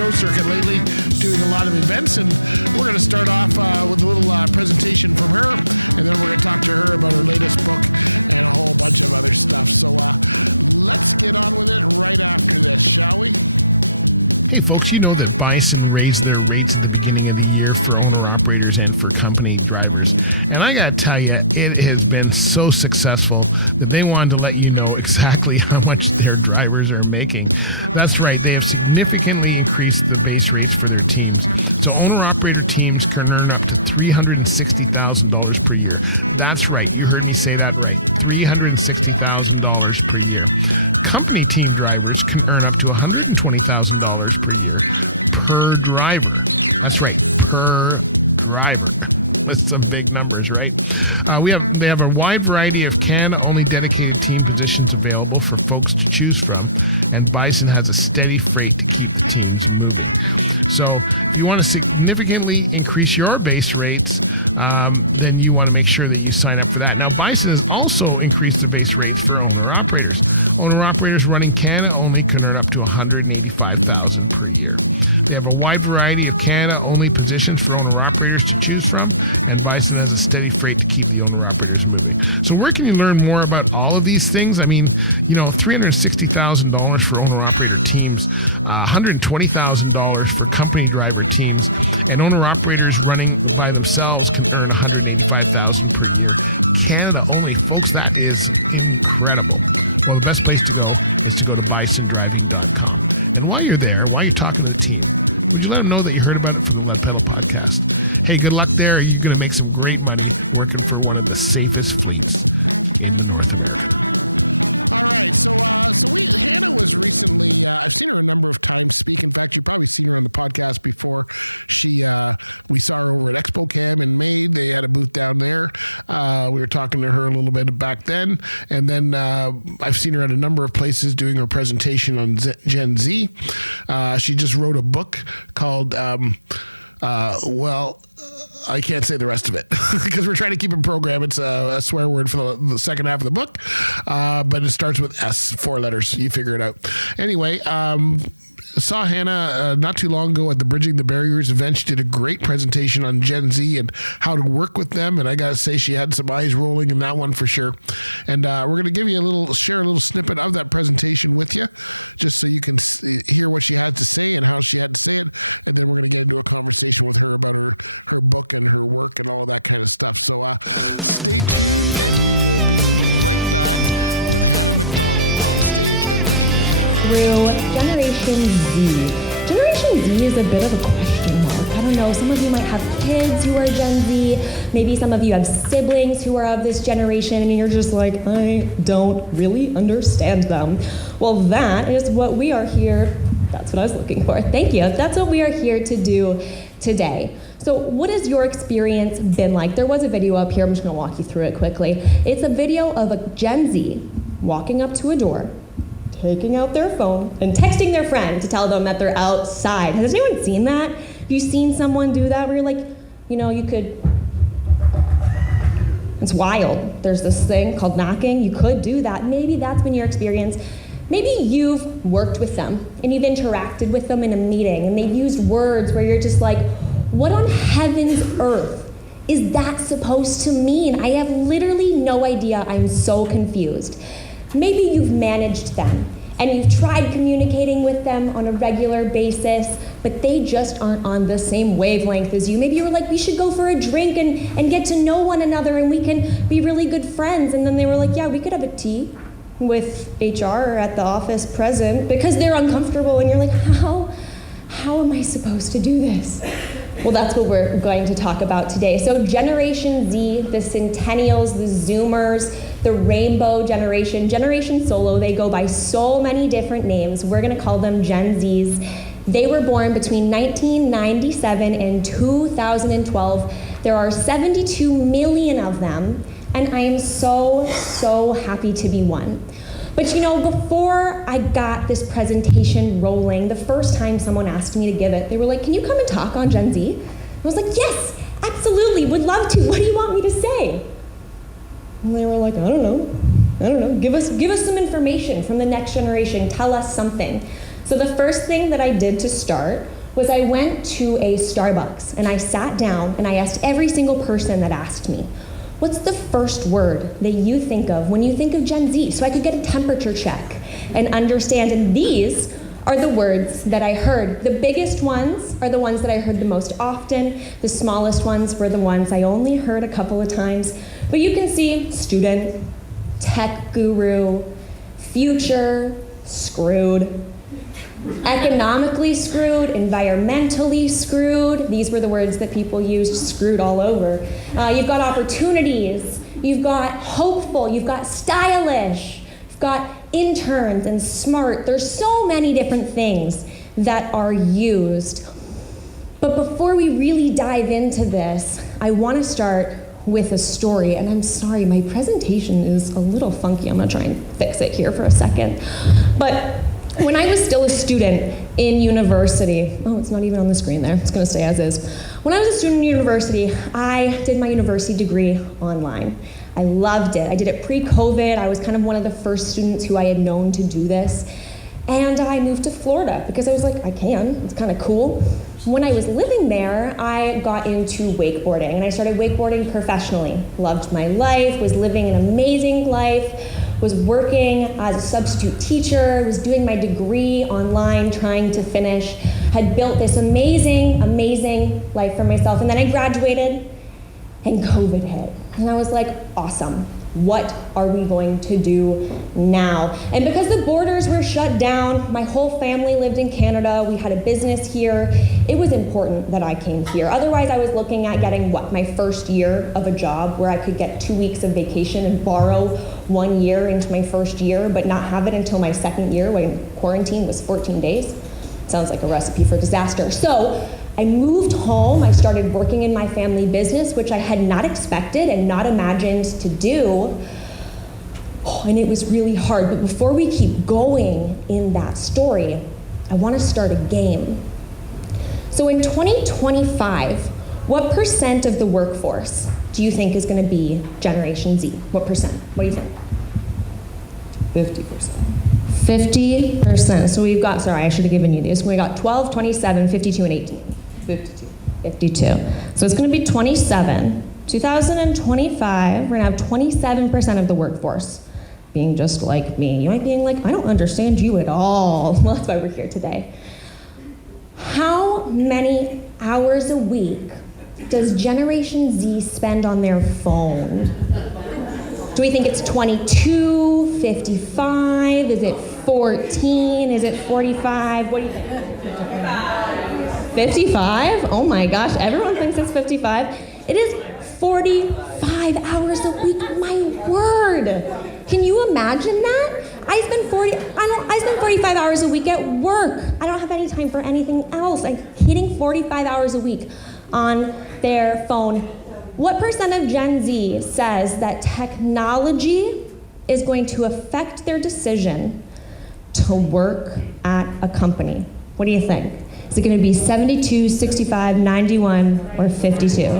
producer can make it through the live events. And we're going to start off with a little presentation from her, and then we're going to talk to her about the latest book and a whole bunch of other stuff. So let's get on with it right after this, shall we? Hey folks, you know that Bison raised their rates at the beginning of the year for owner-operators and for company drivers. And I got to tell you, it has been so successful that they wanted to let you know exactly how much their drivers are making. That's right, they have significantly increased the base rates for their teams. So owner-operator teams can earn up to $360,000 per year. That's right, you heard me say that right, $360,000 per year. Company team drivers can earn up to $120,000 per year per driver. That's right, per driver. That's some big numbers, right? They have a wide variety of Canada-only dedicated team positions available for folks to choose from, and Bison has a steady freight to keep the teams moving. So if you want to significantly increase your base rates, then you want to make sure that you sign up for that. Now, Bison has also increased the base rates for owner-operators. Owner-operators running Canada only can earn up to $185,000 per year. They have a wide variety of Canada-only positions for owner-operators to choose from, and Bison has a steady freight to keep the owner-operators moving. So where can you learn more about all of these things? I mean, you know, $360,000 for owner-operator teams, $120,000 for company driver teams, and owner-operators running by themselves can earn $185,000 per year. Canada only. Folks, that is incredible. Well, the best place to go is to go to bisondriving.com. And while you're there, while you're talking to the team, would you let them know that you heard about it from the Lead Pedal podcast? Hey, good luck there. You're going to make some great money working for one of the safest fleets in North America. All right, so was recently, I've seen her a number of times speak. In fact, you've probably seen her on the podcast before. We saw her over at Expo Cam in May. They had a booth down there. We were talking to her a little bit back then. And then I've seen her at a number of places doing her presentation on Gen Z. She just wrote a book called, I can't say the rest of it because we're trying to keep it programmed. It's a swear word for the second half of the book, but it starts with S, 4 letters, so you figure it out. Anyway, I saw Hannah not too long ago at the Bridging the Barriers event. She did a great presentation on Gen Z and how to work with them, and I gotta say she had some eyes rolling in that one for sure. And we're gonna give you share a little snippet of that presentation with you, just so you can hear what she had to say and how she had to say it, and then we're gonna get into a conversation with her about her book and her work and all that kind of stuff. So through Generation Z. Generation Z is a bit of a question mark. I don't know, some of you might have kids who are Gen Z, maybe some of you have siblings who are of this generation, and you're just like, I don't really understand them. Well, that is what we are here, that's what I was looking for, thank you. That's what we are here to do today. So what has your experience been like? There was a video up here, I'm just gonna walk you through it quickly. It's a video of a Gen Z walking up to a door, taking out their phone and texting their friend to tell them that they're outside. Has anyone seen that? Have you seen someone do that where you're like, you know, you could, it's wild. There's this thing called knocking. You could do that. Maybe that's been your experience. Maybe you've worked with them and you've interacted with them in a meeting and they've used words where you're just like, what on heaven's earth is that supposed to mean? I have literally no idea. I'm so confused. Maybe you've managed them and you've tried communicating with them on a regular basis, but they just aren't on the same wavelength as you. Maybe you were like, we should go for a drink and get to know one another and we can be really good friends. And then they were like, yeah, we could have a tea with HR at the office present, because they're uncomfortable and you're like, how am I supposed to do this? Well, that's what we're going to talk about today. So Generation Z, the Centennials, the Zoomers, the Rainbow Generation, Generation Solo, they go by so many different names. We're gonna call them Gen Zs. They were born between 1997 and 2012. There are 72 million of them, and I am so happy to be one. But you know, before I got this presentation rolling, the first time someone asked me to give it, they were like, can you come and talk on Gen Z? I was like, yes, absolutely, would love to. What do you want me to say? And they were like, I don't know. Give us some information from the next generation. Tell us something. So the first thing that I did to start was I went to a Starbucks and I sat down and I asked every single person that asked me, what's the first word that you think of when you think of Gen Z? So I could get a temperature check and understand. And these are the words that I heard. The biggest ones are the ones that I heard the most often. The smallest ones were the ones I only heard a couple of times. But you can see student, tech guru, future, screwed, economically screwed, environmentally screwed. These were the words that people used, screwed all over. You've got opportunities, you've got hopeful, you've got stylish, you've got interns and smart. There's so many different things that are used. But before we really dive into this, I want to start with a story. And I'm sorry, my presentation is a little funky. I'm going to try and fix it here for a second. But when I was still a student in university, oh, it's not even on the screen there. It's going to stay as is. When I was a student in university, I did my university degree online. I loved it. I did it pre-COVID. I was kind of one of the first students who I had known to do this. And I moved to Florida because I was like, I can. It's kind of cool. When I was living there, I got into wakeboarding, and I started wakeboarding professionally. Loved my life, was living an amazing life, was working as a substitute teacher, was doing my degree online, trying to finish, had built this amazing, amazing life for myself. And then I graduated, and COVID hit. And I was like, awesome. What are we going to do now? And because the borders were shut down, my whole family lived in Canada, we had a business here, it was important that I came here. Otherwise, I was looking at getting, my first year of a job where I could get 2 weeks of vacation and borrow 1 year into my first year, but not have it until my second year when quarantine was 14 days. Sounds like a recipe for disaster. So I moved home, I started working in my family business, which I had not expected and not imagined to do. And it was really hard. But before we keep going in that story, I want to start a game. So in 2025, what percent of the workforce do you think is going to be Generation Z? What percent? What do you think? 50%. 50%. So we've got, sorry, I should have given you these. We got 12, 27, 52, and 18. 52. 52. So it's going to be 27. 2025, we're going to have 27% of the workforce being just like me. You might be like, I don't understand you at all. Well, that's why we're here today. How many hours a week does Generation Z spend on their phone? Do we think it's 22, 55? Is it 14? Is it 45? What do you think? 55? Oh my gosh, everyone thinks it's 55. It is 45 hours a week. My word. Can you imagine that? I spend 45 hours a week at work. I don't have any time for anything else. I'm hitting 45 hours a week on their phone. What percent of Gen Z says that technology is going to affect their decision to work at a company? What do you think? Is it going to be 72, 65, 91, or 52?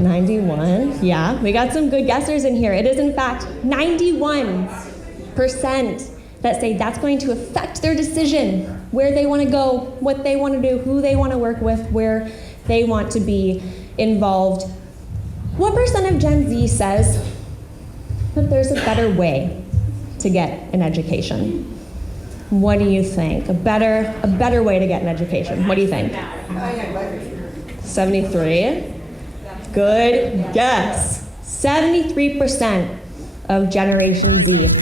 91, yeah. We got some good guessers in here. It is, in fact, 91% that say that's going to affect their decision, where they want to go, what they want to do, who they want to work with, where they want to be involved. What percent of Gen Z says that there's a better way to get an education? What do you think? A better way to get an education. What do you think? 73. Good guess. 73% of Generation Z.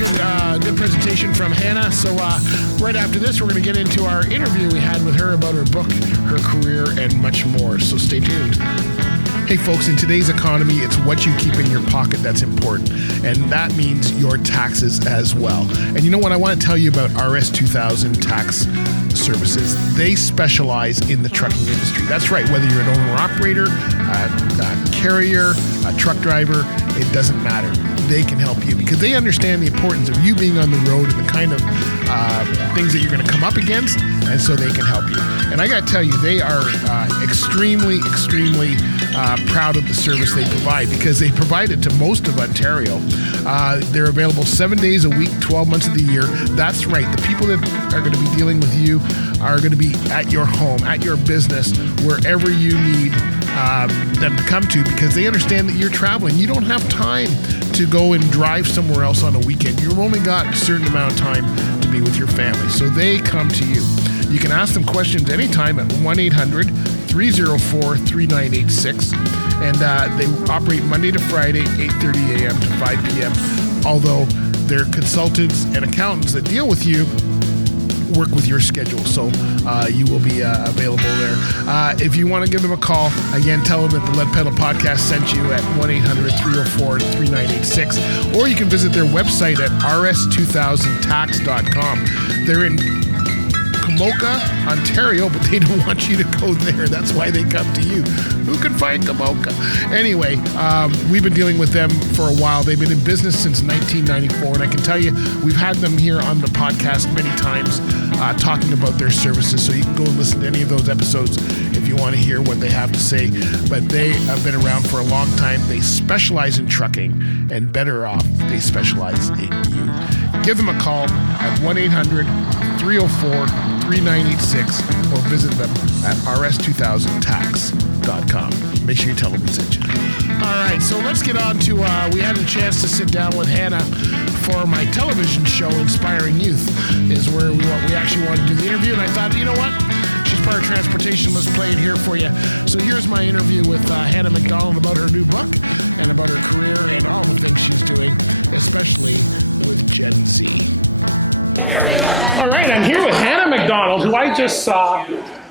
All right, I'm here with Hannah MacDonald, who I just saw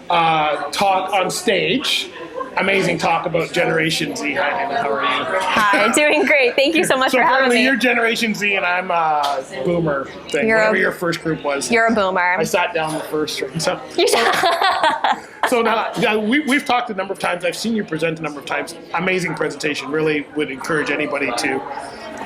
talk on stage. Amazing talk about Generation Z. Hi, Hannah. How are you? Hi, doing great. Thank you so much So for having apparently me. you're Generation Z and I'm Boomer thing. Whatever your first group was. You're a boomer. I sat down the first string. So now we've talked a number of times. I've seen you present a number of times. Amazing presentation. Really would encourage anybody to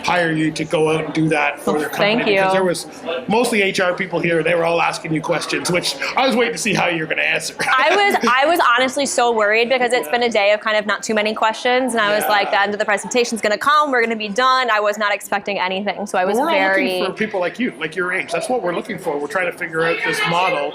hire you to go out and do that for their company. Thank you. Because there was mostly HR people here. They were all asking you questions, which I was waiting to see how you were going to answer. I was honestly so worried because it's been a day of kind of not too many questions, and I was like, the end of the presentation's going to come. We're going to be done. I was not expecting anything, so I was we're very. All looking for people like you, like your age. That's what we're looking for. We're trying to figure out this model,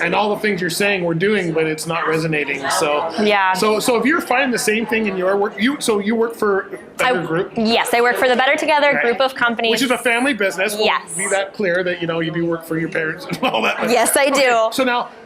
and all the things you're saying we're doing, but it's not resonating. So Yeah. So if you're finding the same thing in your work, you work for Better Group. Yes, I work for the Better Together group of companies. Which is a family business. We'll Yes. be that clear that you do work for your parents and all that. Yes, I do.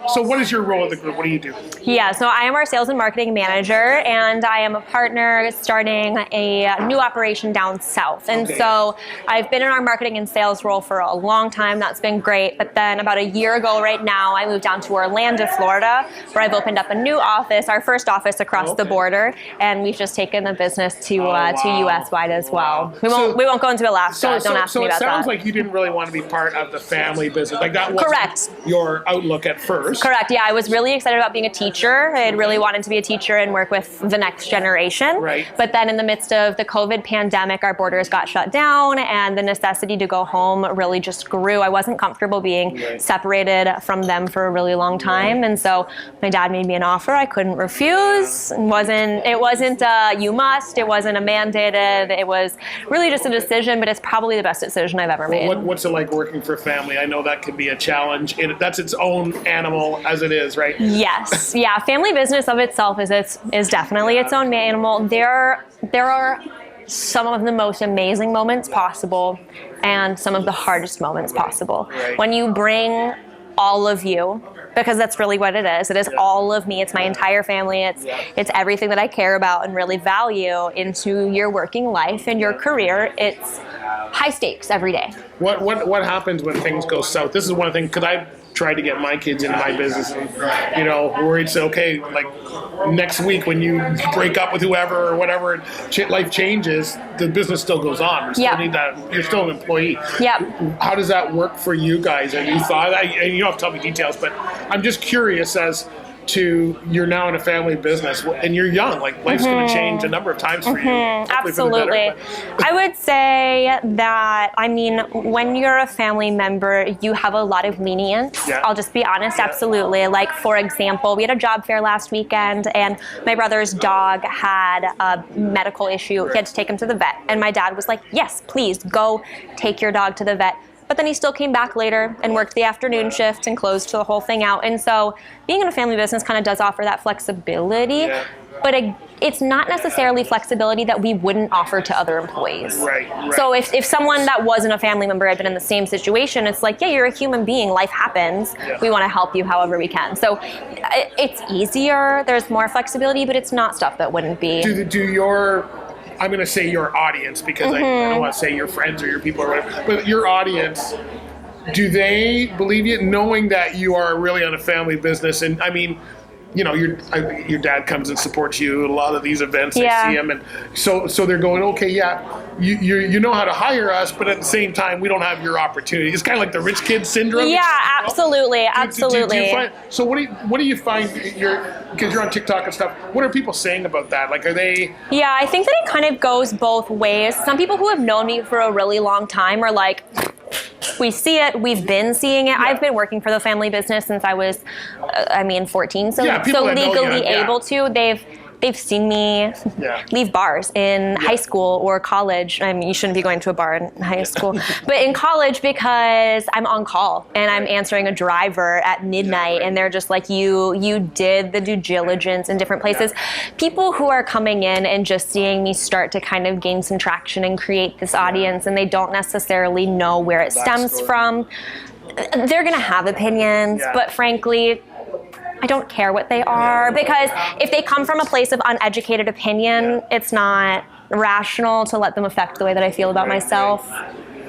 So what is your role at the group? What do you do? Yeah, so I am our sales and marketing manager, and I am a partner starting a new operation down south. And so I've been in our marketing and sales role for a long time. That's been great. But then about a year ago right now, I moved down to Orlando, Florida, where I've opened up a new office, our first office across the border, and we've just taken the business to US wide as well. We won't go into Alaska. Don't ask me about that. So it sounds like you didn't really want to be part of the family business. Like that wasn't Correct. your outlook at first. Correct. Yeah, I was really excited about being a teacher. I had really wanted to be a teacher and work with the next generation. Right. But then in the midst of the COVID pandemic, our borders got shut down, and the necessity to go home really just grew. I wasn't comfortable being separated from them for a really long time, and so my dad made me an offer I couldn't refuse. It wasn't you must. It wasn't a mandated. It was really just a decision, but it's probably the best decision I've ever made. What's it like working for family? I know that can be a challenge. That's its own animal as it is, right? Yes. Yeah. Family business of itself is definitely its own animal. There are some of the most amazing moments possible and some of the hardest moments possible. Right. When you bring all of you, because that's really what it is. It is all of me. It's my entire family. It's everything that I care about and really value into your working life and your career. It's high stakes every day. What happens when things go south? This is one thing, because I've tried to get my kids into my business and, worried, say, okay, like next week when you break up with whoever or whatever and life changes, the business still goes on. You still need that. You're still an employee. Yep. How does that work for you guys? Have you thought, and you don't have to tell me details, but I'm just curious as to you're now in a family business and you're young, like life's going to change a number of times for you. Absolutely. I would say that, when you're a family member, you have a lot of lenience. Yeah. I'll just be honest, absolutely. Like, for example, we had a job fair last weekend, and my brother's dog had a medical issue. He had to take him to the vet, and my dad was like, yes, please go take your dog to the vet. But then he still came back later and worked the afternoon shift and closed the whole thing out. And so being in a family business kind of does offer that flexibility, but it's not necessarily flexibility that we wouldn't offer to other employees. Right. So if someone that wasn't a family member had been in the same situation, it's like, yeah, you're a human being. Life happens. Yeah. We want to help you however we can. So it's easier. There's more flexibility, but it's not stuff that wouldn't be. I'm going to say your audience because I don't want to say your friends or your people or whatever, but your audience, do they believe you knowing that you are really on a family business? And your dad comes and supports you at a lot of these events. I see him, and so they're going, okay, you know how to hire us, but at the same time, we don't have your opportunity. It's kind of like the rich kid syndrome. Yeah, absolutely, absolutely. Do you find, so what do you find? Because you're on TikTok and stuff. What are people saying about that? Like, are they? Yeah, I think that it kind of goes both ways. Some people who have known me for a really long time are like, we see it. We've been seeing it. Yeah. I've been working for the family business since I was, 14. So legally able to. They've seen me leave bars in high school or college. You shouldn't be going to a bar in high school, but in college, because I'm on call and I'm answering a driver at midnight, and they're just like, you did the due diligence in different places. People who are coming in and just seeing me start to kind of gain some traction and create this audience, and they don't necessarily know where it stems from. They're going to have opinions, but frankly, I don't care what they are, because if they come from a place of uneducated opinion, it's not rational to let them affect the way that I feel about myself.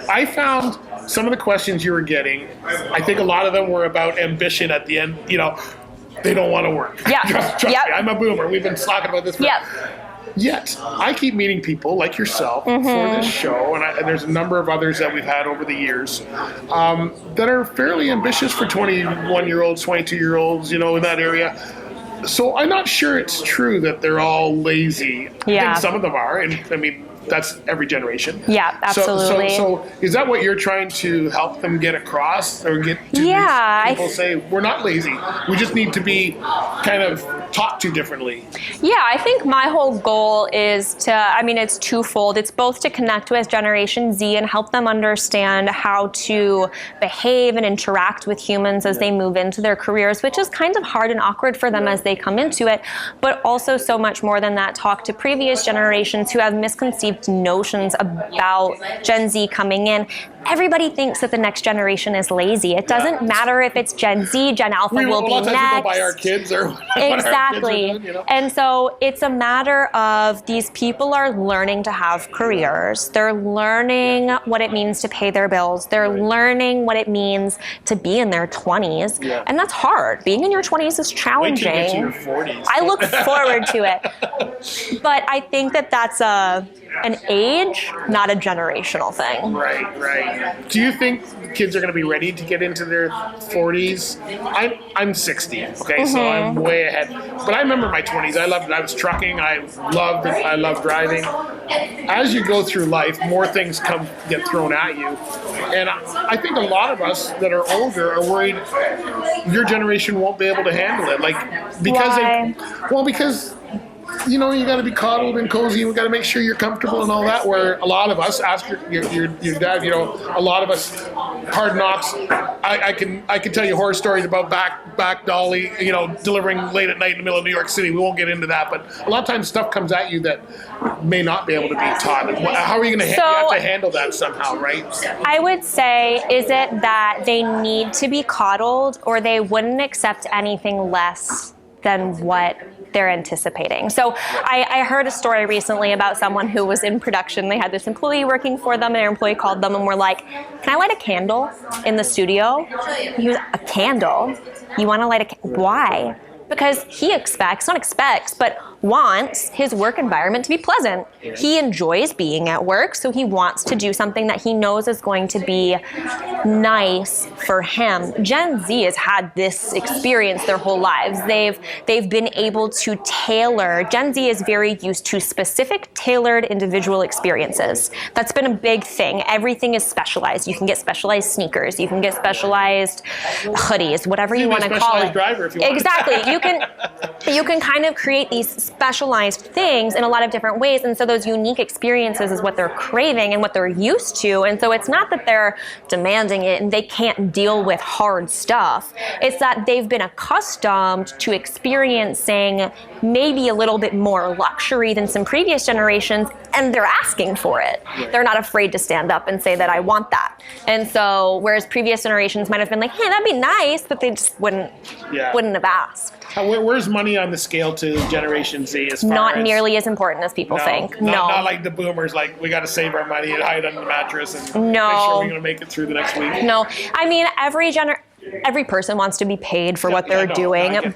I found some of the questions you were getting, I think a lot of them were about ambition at the end. You know, they don't want to work. Yeah. Trust me, I'm a boomer. We've been talking about this for Yet, I keep meeting people like yourself for this show, and there's a number of others that we've had over the years that are fairly ambitious for 21-year-olds, 22-year-olds, you know, in that area. So I'm not sure it's true that they're all lazy. I think some of them are, and I mean, that's every generation. Yeah, absolutely. So is that what you're trying to help them get across, or get to people say, we're not lazy, we just need to be kind of talked to differently? Yeah, I think my whole goal is to, I mean, it's twofold. It's both to connect with Generation Z and help them understand how to behave and interact with humans as they move into their careers, which is kind of hard and awkward for them as they come into it, but also so much more than that, talk to previous generations who have misconceived notions about Gen Z coming in. Everybody thinks that the next generation is lazy. It doesn't matter if it's Gen Z, Gen Alpha will be next. We go by our kids or exactly. Doing, you know? And so it's a matter of these people are learning to have careers. They're learning what it means to pay their bills. They're learning what it means to be in their 20s. And that's hard. Being in your 20s is challenging. Wait till you get to your 40s. I look forward to it. But I think that that's an age, not a generational thing. Right. Do you think kids are going to be ready to get into their 40s? I'm 60, okay, so I'm way ahead. But I remember my 20s. I loved it. I was trucking. I loved driving. As you go through life, more things get thrown at you. And I think a lot of us that are older are worried your generation won't be able to handle it. Because you know, you got to be coddled and cozy, and we got to make sure you're comfortable and all that. Where a lot of us, ask your dad, you know, a lot of us, hard knocks. I can tell you horror stories about back dolly, you know, delivering late at night in the middle of New York City. We won't get into that, but a lot of times stuff comes at you that may not be able to be taught. How are you going to you have to handle that somehow, right? I would say, is it that they need to be coddled, or they wouldn't accept anything less than what they're anticipating? So I heard a story recently about someone who was in production. They had this employee working for them, and their employee called them and were like, can I light a candle in the studio? He was, a candle? You want to light a candle? Why? Because he but wants his work environment to be pleasant. He enjoys being at work, so he wants to do something that he knows is going to be nice for him. Gen Z has had this experience their whole lives. They've been able to tailor. Gen Z is very used to specific, tailored individual experiences. That's been a big thing. Everything is specialized. You can get specialized sneakers. You can get specialized hoodies, whatever you want to call it. Driver if you want. Exactly. You can kind of create these specialized things in a lot of different ways, and so those unique experiences is what they're craving and what they're used to. And so it's not that they're demanding it and they can't deal with hard stuff. It's that they've been accustomed to experiencing maybe a little bit more luxury than some previous generations, and they're asking for it. They're not afraid to stand up and say that I want that. And so whereas previous generations might have been like, hey, that'd be nice, but they just wouldn't have asked. Where's money on the scale to Generation Z? Not nearly as important as people think. Not like the boomers, like we got to save our money and hide under the mattress and make sure we're going to make it through the next week. No, I mean, every person wants to be paid for what they're doing.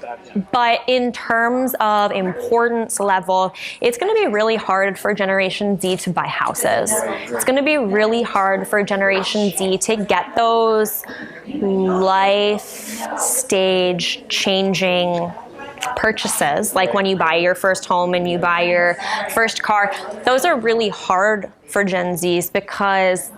But in terms of importance level, it's going to be really hard for Generation Z to buy houses. It's going to be really hard for Generation Z to get those life stage changing purchases, like when you buy your first home and you buy your first car. Those are really hard for Gen Zs because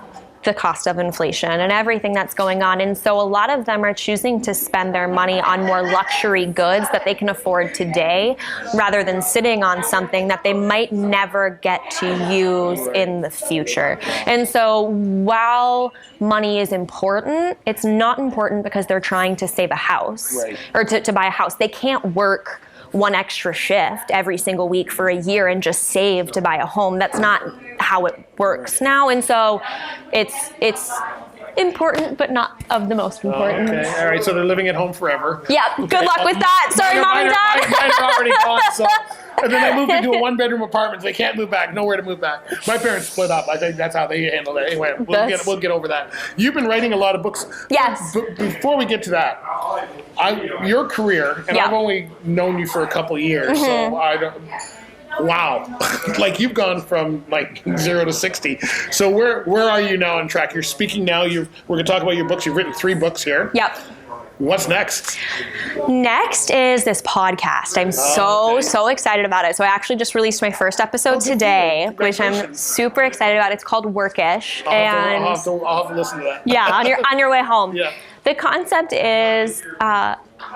the cost of inflation and everything that's going on. And so a lot of them are choosing to spend their money on more luxury goods that they can afford today, rather than sitting on something that they might never get to use in the future. And so while money is important, it's not important because they're trying to save a house or to buy a house. They can't work one extra shift every single week for a year and just save to buy a home. That's not how it works now. And so it's important, but not of the most important. Okay, all right, so they're living at home forever. Yeah, good luck with that. Sorry, Mom and Dad. Mine are already gone, so And then they moved into a one-bedroom apartment. So they can't move back. Nowhere to move back. My parents split up. I think that's how they handled it. Anyway, we'll get over that. You've been writing a lot of books. Yes. Before we get to that, your career, and I've only known you for a couple years, so I don't. Wow, like you've gone from like 0 to 60. So where are you now on track? You're speaking now. We're going to talk about your books. You've written 3 books here. Yep. What's next? Next is this podcast. I'm so excited about it. So I actually just released my first episode today, which I'm super excited about. It's called Workish. I'll have to listen to that. Yeah, on your way home. Yeah. The concept is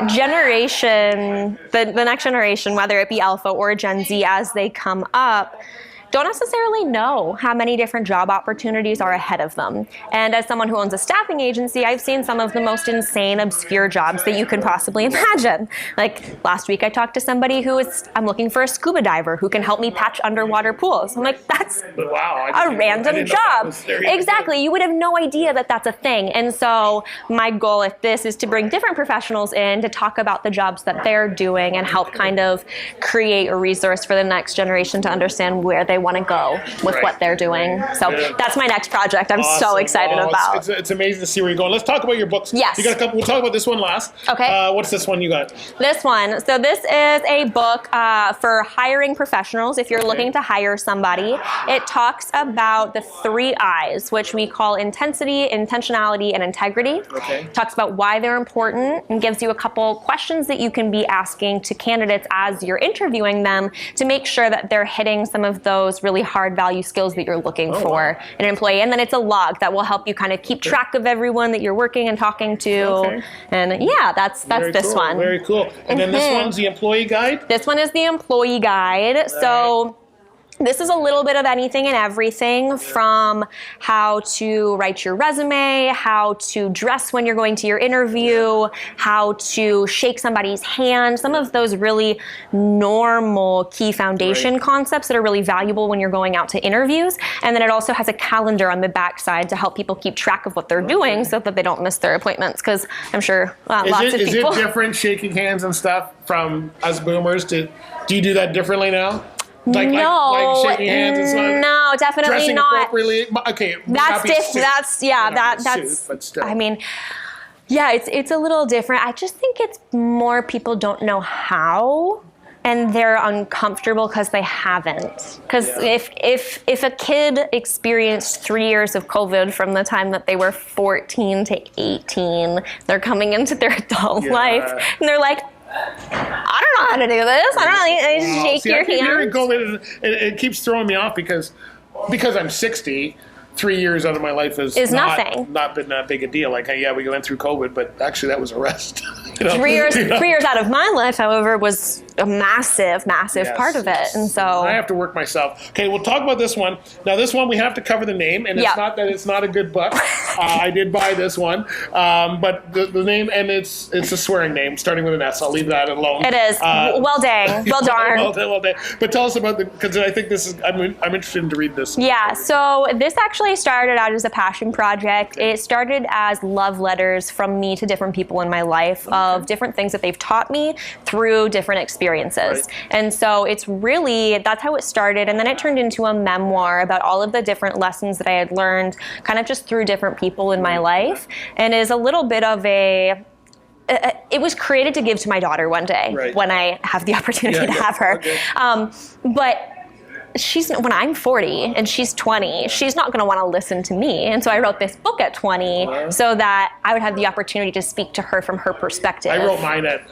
generation, the next generation, whether it be Alpha or Gen Z as they come up, don't necessarily know how many different job opportunities are ahead of them. And as someone who owns a staffing agency, I've seen some of the most insane, obscure jobs that you can possibly imagine. Like last week I talked to somebody I'm looking for a scuba diver who can help me patch underwater pools. I'm like, that's a random job. Exactly. You would have no idea that that's a thing. And so my goal with this is to bring different professionals in to talk about the jobs that they're doing and help kind of create a resource for the next generation to understand where they want to go with what they're doing. So that's my next project. I'm so excited about. It's amazing to see where you're going. Let's talk about your books. Yes. You got a couple. We'll talk about this one last. Okay. What's this one you got? This one. So this is a book for hiring professionals. If you're looking to hire somebody, it talks about the 3 I's, which we call intensity, intentionality, and integrity. Okay. It talks about why they're important and gives you a couple questions that you can be asking to candidates as you're interviewing them to make sure that they're hitting some of those really hard value skills that you're looking for in an employee. And then it's a log that will help you kind of keep track of everyone that you're working and talking to. Okay. And yeah, that's this one. Very cool. And then this one's the employee guide? This one is the employee guide. So this is a little bit of anything and everything, from how to write your resume, how to dress when you're going to your interview, how to shake somebody's hand, some of those really normal key foundation concepts that are really valuable when you're going out to interviews. And then it also has a calendar on the backside to help people keep track of what they're doing so that they don't miss their appointments, because I'm sure lots of people... Is it different shaking hands and stuff from us boomers to... Do you do that differently now? Like shaking hands and stuff. No, definitely dressing not. Appropriately. Okay, that's but still. I mean, yeah, it's a little different. I just think it's more people don't know how, and they're uncomfortable because they haven't. Because if a kid experienced 3 years of COVID from the time that they were 14 to 18, they're coming into their adult life, and they're like, I don't know how to do this. I don't know. Shake your hand. It keeps throwing me off because I'm 60. 3 years out of my life is not been that big a deal. Like, we went through COVID, but actually that was a rest. 3 years out of my life, however, was a massive part of it. And so I have to work myself. Okay, we'll talk about this one. Now, this one we have to cover the name, and it's not that it's not a good book. I did buy this one, but the name, and it's a swearing name starting with an S. I'll leave that alone. It is. Well dang. Well darn. well dang. But tell us about because I think this is. I'm interested to read this. Yeah. So this actually started out as a passion project. It started as love letters from me to different people in my life of different things that they've taught me through different experiences. Right. And so that's how it started. And then it turned into a memoir about all of the different lessons that I had learned kind of just through different people in my life, and is a little bit of it was created to give to my daughter one day when I have the opportunity to have her. Okay. But when I'm 40 and she's 20, she's not going to want to listen to me. And so I wrote this book at 20 so that I would have the opportunity to speak to her from her perspective. I wrote mine at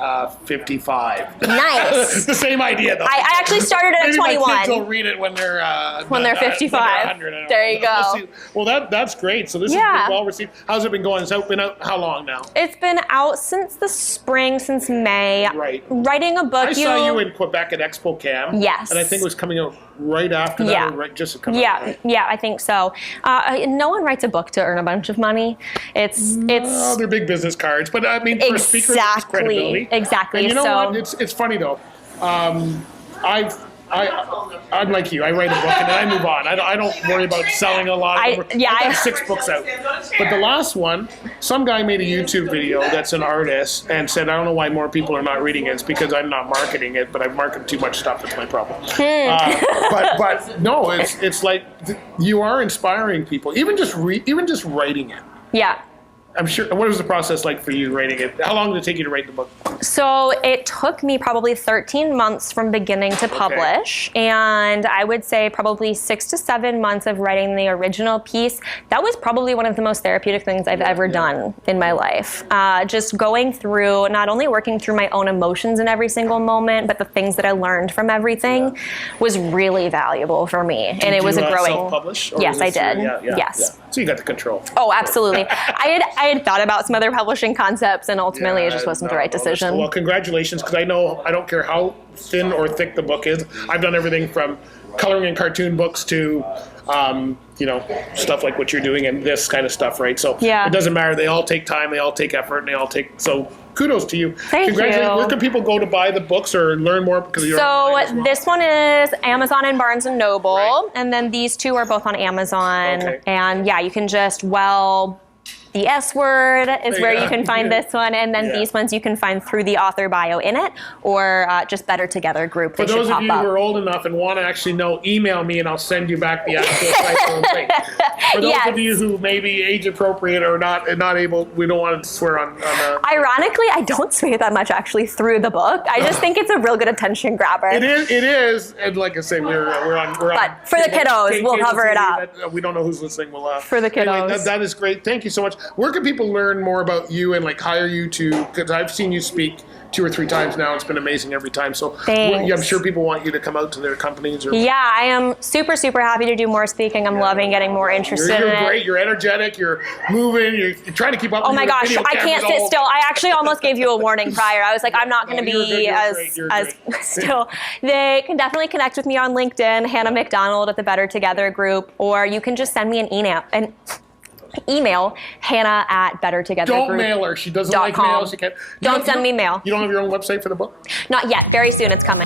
55. Nice. The same idea, though. I actually started it at 21. My kids will read it when they're 55. There you go. Well, that's great. So this has been well received. How's it been going? It's been out how long now? It's been out since the spring, since May. Right. Writing a book. I saw you in Quebec at Expo Cam. Yes. And I think it was coming out right after that, or just coming out. Yeah, I think so. No one writes a book to earn a bunch of money. It's they're big business cards, but I mean, for speakers, it's credibility. Exactly. And you know what? It's funny though. I'm like you. I write a book and then I move on. I don't worry about selling a lot. I've got 6 books out. But the last one, some guy made a YouTube video that's an artist and said, I don't know why more people are not reading it. It's because I'm not marketing it, but I've marketed too much stuff. That's my problem. But no, it's like you are inspiring people. Even just writing it. Yeah. I'm sure. What was the process like for you writing it? How long did it take you to write the book? So it took me probably 13 months from beginning to publish. And I would say probably 6 to 7 months of writing the original piece. That was probably one of the most therapeutic things I've ever done in my life. Just going through, not only working through my own emotions in every single moment, but the things that I learned from everything was really valuable for me. And it was a growing. Self-publish? Yes, I did. Yes. Yeah. So you got the control. Oh, absolutely. I had thought about some other publishing concepts, and ultimately it just wasn't the right decision. Well, congratulations, because I know I don't care how thin or thick the book is. I've done everything from coloring and cartoon books to stuff like what you're doing and this kind of stuff, right? So it doesn't matter. They all take time, they all take effort, and they all take kudos to you. Thank you. Where can people go to buy the books or learn more? Because This one is Amazon and Barnes & Noble, and then these 2 are both on Amazon. Okay. And you can just, the S word is where you can find this one, and then these ones you can find through the author bio in it, or just Better Together group. For those of you who are old enough and want to actually know, email me and I'll send you back the actual site. For those of you who may be age appropriate or not able, we don't want to swear on. Ironically, I don't swear that much actually through the book. I just think it's a real good attention grabber. It is, and like I say, we're on. But for the kiddos, we'll cover it up. We don't know who's listening. We'll for the kiddos. Anyway, that is great. Thank you so much. Where can people learn more about you and hire you to? Because I've seen you speak 2 or 3 times now. It's been amazing every time. So I'm sure people want you to come out to their companies. I am super, super happy to do more speaking. I'm loving getting more interested in it. You're great. You're energetic. You're moving. You're trying to keep up. Oh my gosh, I can't sit still. I actually almost gave you a warning prior. I was like, I'm not going to be as still. They can definitely connect with me on LinkedIn, Hannah MacDonald at the Better Together group, or you can just send me an email Hannah at bettertogether. Don't mail her. She doesn't like mail. She can't. Don't send me mail. You don't have your own website for the book? Not yet. Very soon it's coming.